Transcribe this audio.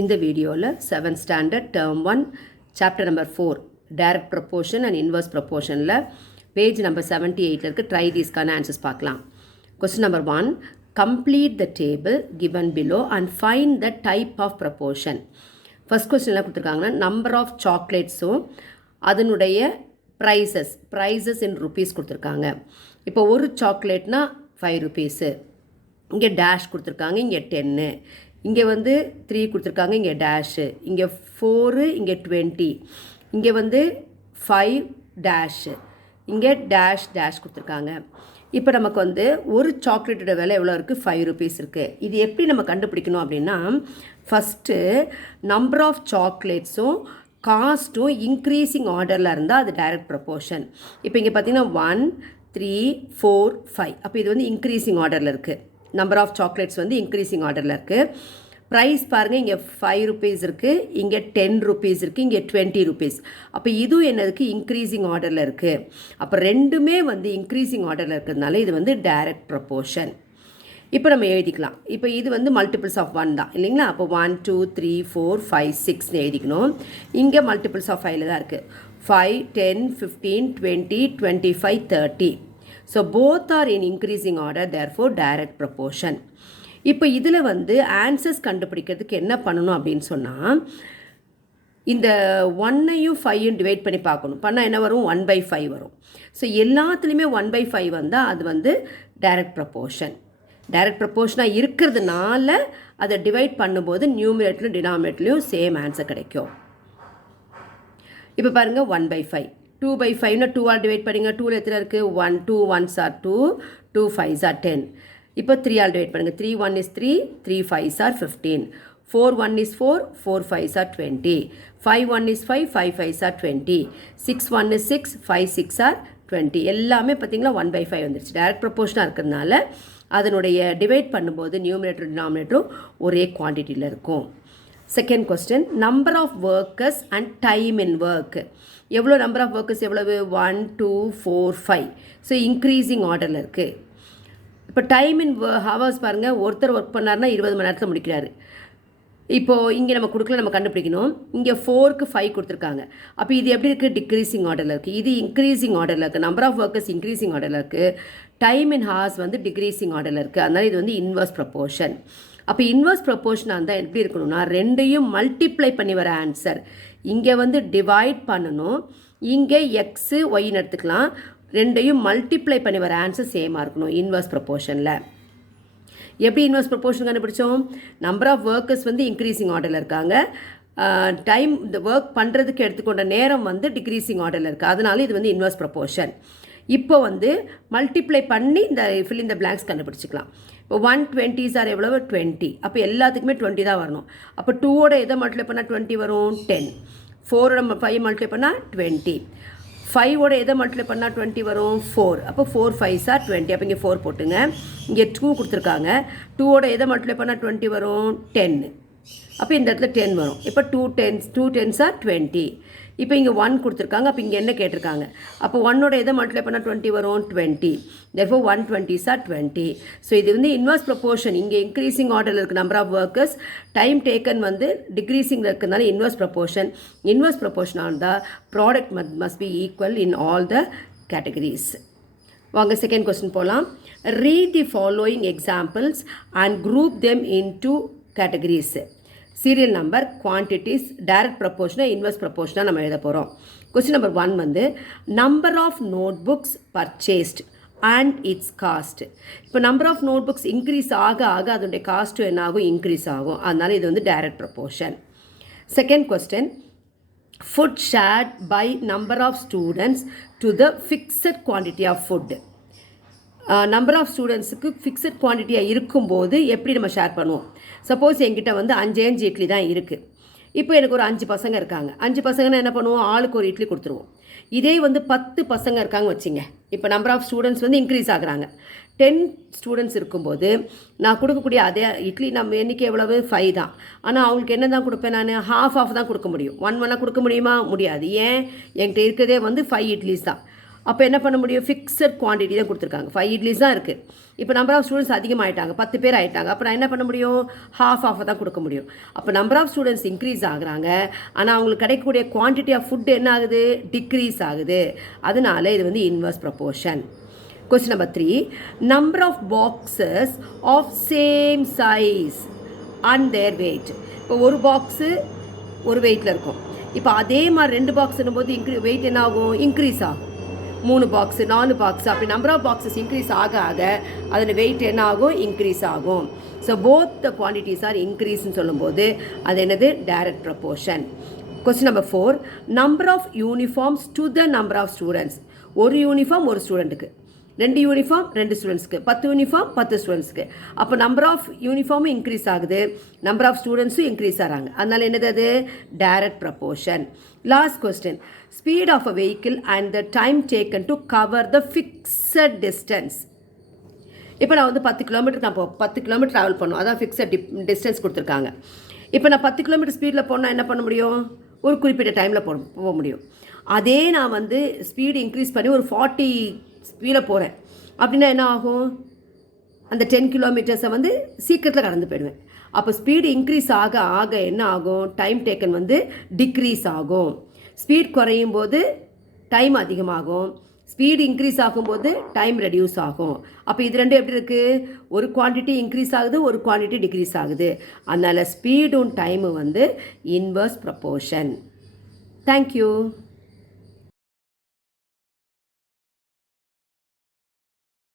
இந்த வீடியோவில் 7th standard term 1 chapter number 4 direct proportion and inverse ப்ரொப்போர்ஷனில் பேஜ் நம்பர் 78 இருக்குது. ட்ரை தீஸ்க்கான ஆன்சர்ஸ் பார்க்கலாம். Question number 1, complete the table given below and find the type of proportion. First question என்ன கொடுத்துருக்காங்கன்னா, number of சாக்லேட்ஸும் அதனுடைய prices இன் rupees கொடுத்துருக்காங்க. இப்போ ஒரு சாக்லேட்னா 5 ருபீஸு, இங்கே டேஷ் கொடுத்துருக்காங்க, இங்கே 10, இங்கே 3 கொடுத்துருக்காங்க, இங்கே டேஷு, இங்கே 4, இங்கே 20, இங்கே 5 டேஷு, இங்கே டேஷ் கொடுத்துருக்காங்க. இப்போ நமக்கு ஒரு சாக்லேட்டோட விலை எவ்வளோ இருக்குது? 5 ருபீஸ் இருக்குது. இது எப்படி நம்ம கண்டுபிடிக்கணும் அப்படின்னா, ஃபஸ்ட்டு நம்பர் ஆஃப் சாக்லேட்ஸும் காஸ்ட்டும் இன்க்ரீஸிங் ஆர்டரில் இருந்தால் அது டைரக்ட் ப்ரொப்போர்ஷன். இப்போ இங்கே பார்த்தீங்கன்னா 1, 3, 4, 5. அப்போ இது இன்க்ரீஸிங் ஆர்டரில் இருக்குது. நம்பர் ஆஃப் சாக்லேட்ஸ் இன்க்ரீஸிங் ஆர்டரில் இருக்குது. ப்ரைஸ் பாருங்கள், இங்கே 5 ருபீஸ் இருக்குது, இங்கே 10 ருபீஸ் இருக்குது, இங்கே 20 ருபீஸ். அப்போ இதுவும் என்னதுக்கு? இன்க்ரீஸிங் ஆர்டரில் இருக்குது. அப்போ ரெண்டுமே இன்க்ரீஸிங் ஆர்டரில் இருக்கிறதுனால இது டைரக்ட் ப்ரொப்போர்ஷன். இப்போ நம்ம எழுதிக்கலாம். இப்போ இது மல்டிபிள்ஸ் ஆஃப் 1 தான் இல்லைங்களா? அப்போ 1, 2, 3, 4, 5, 6ன்னு எழுதிக்கணும். இங்கே மல்டிபிள்ஸ் ஆஃப் 5 தான் இருக்குது. 5, 10, 15, 20, 25, 30. So both are in increasing order, therefore direct proportion. இப்போ இதில் ஆன்சர்ஸ் கண்டுபிடிக்கிறதுக்கு என்ன பண்ணணும் அப்படின்னு சொன்னால், இந்த 1ஐயும் 5யும் டிவைட் பண்ணி பார்க்கணும். பண்ணால் என்ன வரும்? 1/5 வரும். ஸோ எல்லாத்துலேயுமே 1/5 வந்தால் அது டைரக்ட் ப்ரொப்போர்ஷன். டைரக்ட் ப்ரொப்போர்ஷனாக இருக்கிறதுனால அதை டிவைட் பண்ணும்போது நியூமரேட்டர்லையும் டினாமினேட்டர்லையும் சேம் ஆன்சர் கிடைக்கும். இப்போ பாருங்கள், 1/5. 2/5னா 2ஆல் டிவைட் பண்ணிங்க. 2ல் எத்தனை இருக்குது? 1, 2 1s are 2, 2 5s are 10. இப்போ 3ஆல் டிவைட் பண்ணுங்கள். 3 1 is 3, 3 5s are 15. 4 1 is 4, 4 5s are 20. 5 1 is 5, 5 5s are 20. 6 1 is 6, 5 6 are 20. எல்லாமே பார்த்தீங்களா 1/5 வந்துருச்சு. டைரக்ட் ப்ரொப்போர்ஷனாக இருக்கிறதுனால அதனுடைய டிவைட் பண்ணும்போது நியூமரேட்டர் டினாமினேட்டரும் ஒரே குவான்டிட்டியில் இருக்கும். Second question, number of workers and time in work. எவ்வளோ நம்பர் ஆஃப் ஒர்க்கர்ஸ் எவ்வளவு? 1, 2, 4, 5. ஸோ இன்க்ரீஸிங் ஆர்டரில் இருக்குது. இப்போ டைம் இன் ஹவர்ஸ் பாருங்கள், ஒருத்தர் ஒர்க் பண்ணார்னா 20 மணி நேரத்தில் முடிக்கிறாரு. இப்போது இங்கே நம்ம கொடுக்கல, நம்ம கண்டுபிடிக்கணும். இங்கே 4க்கு 5 கொடுத்துருக்காங்க. அப்போ இது எப்படி இருக்குது? டிக்ரீஸிங் ஆர்டரில் இருக்குது. இது இன்க்ரீஸிங் ஆர்டரில் இருக்குது. நம்பர் ஆஃப் ஒர்க்கர்ஸ் இன்க்ரீஸிங் ஆர்டரில் இருக்குது. டைம் இன் ஹார்ஸ் டிக்ரீஸிங் ஆர்டரில் இருக்குது. அதனால் இது இன்வர்ஸ் ப்ரொப்போர்ஷன். அப்போ இன்வர்ஸ் ப்ரொப்போர்ஷனாக இருந்தால் எப்படி இருக்கணும்னா, ரெண்டையும் மல்டிப்ளை பண்ணி வர ஆன்சர் இங்கே டிவைட் பண்ணணும். இங்கே எக்ஸு ஒய்ன்னு எடுத்துக்கலாம். ரெண்டையும் மல்டிப்ளை பண்ணி வர ஆன்சர் சேமாக இருக்கணும் இன்வர்ஸ் ப்ரொப்போர்ஷனில். எப்படி இன்வர்ஸ் ப்ரொப்போர்ஷன் கண்டுபிடிச்சோம்? நம்பர் ஆஃப் ஒர்க்கர்ஸ் இன்க்ரீஸிங் ஆர்டரில் இருக்காங்க. டைம் இந்த ஒர்க் பண்ணுறதுக்கு எடுத்துக்கொண்ட நேரம் டிக்ரீஸிங் ஆர்டரில் இருக்குது. அதனால இது இன்வர்ஸ் ப்ரொப்போர்ஷன். இப்போ மல்டிப்ளை பண்ணி இந்த ஃபில் இந்த பிளாங்க்ஸ் கண்டுபிடிச்சிக்கலாம். இப்போ 120s ஆர் எவ்வளவு? 20. அப்போ எல்லாத்துக்குமே 20 தான் வரணும். அப்போ 2ஓட எதை மல்டிப்ளை பண்ணால் 20 வரும்? 10. 4ஓட 5 மல்டிப்ளை பண்ணால் 20. 5ஓட எதை மல்டிப்ளை பண்ணால் 20 வரும்? 4. அப்போ 4 5s are 20. அப்போ இங்கே 4 போட்டுங்க. இங்கே 2 கொடுத்துருக்காங்க. 2ஓட எதை மல்டிப்ளை பண்ணால் 20 வரும்? 10. அப்போ இந்த இடத்துல 10 வரும். இப்போ 2 10s are 20. இப்போ இங்கே 1 கொடுத்துருக்காங்க. அப்போ இங்கே என்ன கேட்டிருக்காங்க? அப்போ 1ஓட எதை மல்டிப்ளை பண்ணால் 20 வரும்? 20. therefore 120s are 20. ஸோ இது இன்வர்ஸ் ப்ரொப்போர்ஷன். இங்கே இன்க்ரீஸிங் ஆர்டரில் இருக்குது number of workers. Time taken டிக்ரீஸிங்கில் இருக்கிறதுனால இன்வர்ஸ் ப்ரொப்போர்ஷன். இன்வர்ஸ் ப்ரொப்போர்ஷனாக இருந்தால் product must be equal in all the categories. வாங்க செகண்ட் கொஸ்டின் போகலாம். Read the following examples and group them into categories. Serial number, quantities, direct ப்ரொப்போர்ஷனாக inverse ப்ரொப்போர்ஷனாக நம்ம எழுத போகிறோம். Question number 1 number of notebooks purchased and its cost. இப்போ number of note books increase ஆக ஆக அதனுடைய காஸ்ட்டும் என்ன ஆகும்? இன்க்ரீஸ் ஆகும். அதனால் இது direct proportion. Second question, food shared by number of students to the fixed quantity of food. Number of ஸ்டூடெண்ட்ஸுக்கு ஃபிக்ஸட் குவான்டிட்டியாக இருக்கும்போது எப்படி நம்ம ஷேர் பண்ணுவோம்? சப்போஸ் என்கிட்ட 5 இட்லி தான் இருக்குது. இப்போ எனக்கு ஒரு 5 பசங்க இருக்காங்க. 5 பசங்கன்னா என்ன பண்ணுவோம்? ஆளுக்கு ஒரு இட்லி கொடுத்துருவோம். இதே 10 பசங்க இருக்காங்க வச்சுங்க. இப்போ நம்பர் ஆஃப் ஸ்டூடெண்ட்ஸ் இன்க்ரீஸ் ஆகுறாங்க. 10 ஸ்டூடெண்ட்ஸ் இருக்கும்போது நான் கொடுக்கக்கூடிய அதே இட்லி நம்ம எண்ணிக்கை எவ்வளவு? 5 தான். ஆனால் அவங்களுக்கு என்ன தான் கொடுப்பேன்? நான் half தான் கொடுக்க முடியும். 1 கொடுக்க முடியுமா? முடியாது. ஏன்? என்கிட்ட இருக்கிறதே 5 இட்லிஸ் தான். அப்போ என்ன பண்ண முடியும், ஃபிக்ஸட் குவான்டிட்டி தான் கொடுத்துருக்காங்க. 5 இட்லிஸ் தான் இருக்குது. இப்போ நம்பர் ஆஃப் ஸ்டூடெண்ட்ஸ் அதிகமாகிட்டாங்க, 10 பேர் ஆகிட்டாங்க. அப்போ நான் என்ன பண்ண முடியும், ஹாஃப் தான் கொடுக்க முடியும். அப்போ நம்பர் ஆஃப் ஸ்டூடெண்ட்ஸ் இன்க்ரீஸ் ஆகுறாங்க, ஆனால் அவங்களுக்கு கிடைக்கக்கூடிய குவான்டிட்டி ஆஃப் ஃபுட் என்ன ஆகுது, டிக்ரீஸ் ஆகுது. அதனால இது வந்து inverse proportion. Question number 3, number of boxes of same size and their weight. இப்போ ஒரு பாக்ஸு ஒரு வெயிட்டில் இருக்கும். இப்போ அதே மாதிரி 2 பாக்ஸ்னும் போது வெயிட் என்ன ஆகும், இன்க்ரீஸ் ஆகும். 3 பாக்ஸு 4 பாக்ஸு அப்படி நம்பர் ஆஃப் பாக்ஸஸ் இன்க்ரீஸ் ஆக அதோட வெயிட் என்ன ஆகும், இன்க்ரீஸ் ஆகும். So both the quantities are இன்க்ரீஸ்ன்னு சொல்லும்போது அது என்னது, direct proportion. Question number 4, number of uniforms to the number of students. ஒரு யூனிஃபார்ம் ஒரு ஸ்டூடெண்ட்டுக்கு, 2 யூனிஃபார்ம் 2 ஸ்டூடெண்ட்ஸ்க்கு, 10 யூனிஃபார்ம் 10 ஸ்டூடெண்ட்ஸ்க்கு. அப்போ நம்பர் ஆஃப் யூனிஃபார்மும் இன்க்ரீஸ் ஆகுது, நம்பர் ஆஃப் ஸ்டூடெண்ட்ஸும் இன்க்ரீஸ் ஆகிறாங்க. அதனால் என்னது, அது direct proportion. Last question, speed of a vehicle and the time taken to cover the fixed distance. இப்போ நான் வந்து 10 கிலோமீட்டர் நான் 10 கிலோமீட்டர் ட்ராவல் பண்ணணும், அதான் ஃபிக்ஸட் டிஸ்டன்ஸ் கொடுத்துருக்காங்க. இப்போ நான் 10 கிலோமீட்டர் ஸ்பீடில் போனால் என்ன பண்ண முடியும், ஒரு குறிப்பிட்ட டைமில் போக முடியும். அதே நான் வந்து ஸ்பீடு இன்க்ரீஸ் பண்ணி ஒரு 40 ஸ்பீடில் போகிறேன் அப்படின்னா என்ன ஆகும், அந்த 10 கிலோமீட்டர்ஸை வந்து சீக்கிரத்தில் கடந்து போயிடுவேன். அப்போ ஸ்பீடு இன்க்ரீஸ் ஆக என்ன ஆகும், டைம் டேக்கன் வந்து டிக்ரீஸ் ஆகும். ஸ்பீட் குறையும் போது டைம் அதிகமாகும், ஸ்பீடு இன்க்ரீஸ் ஆகும்போது டைம் ரெடியூஸ் ஆகும். அப்போ இது ரெண்டும் எப்படி இருக்குது, ஒரு குவான்டிட்டி இன்க்ரீஸ் ஆகுது, ஒரு குவான்டிட்டி டிக்ரீஸ் ஆகுது. அதனால் ஸ்பீடும் டைமும் வந்து இன்வர்ஸ் ப்ரொபோர்ஷன். தேங்க்யூ.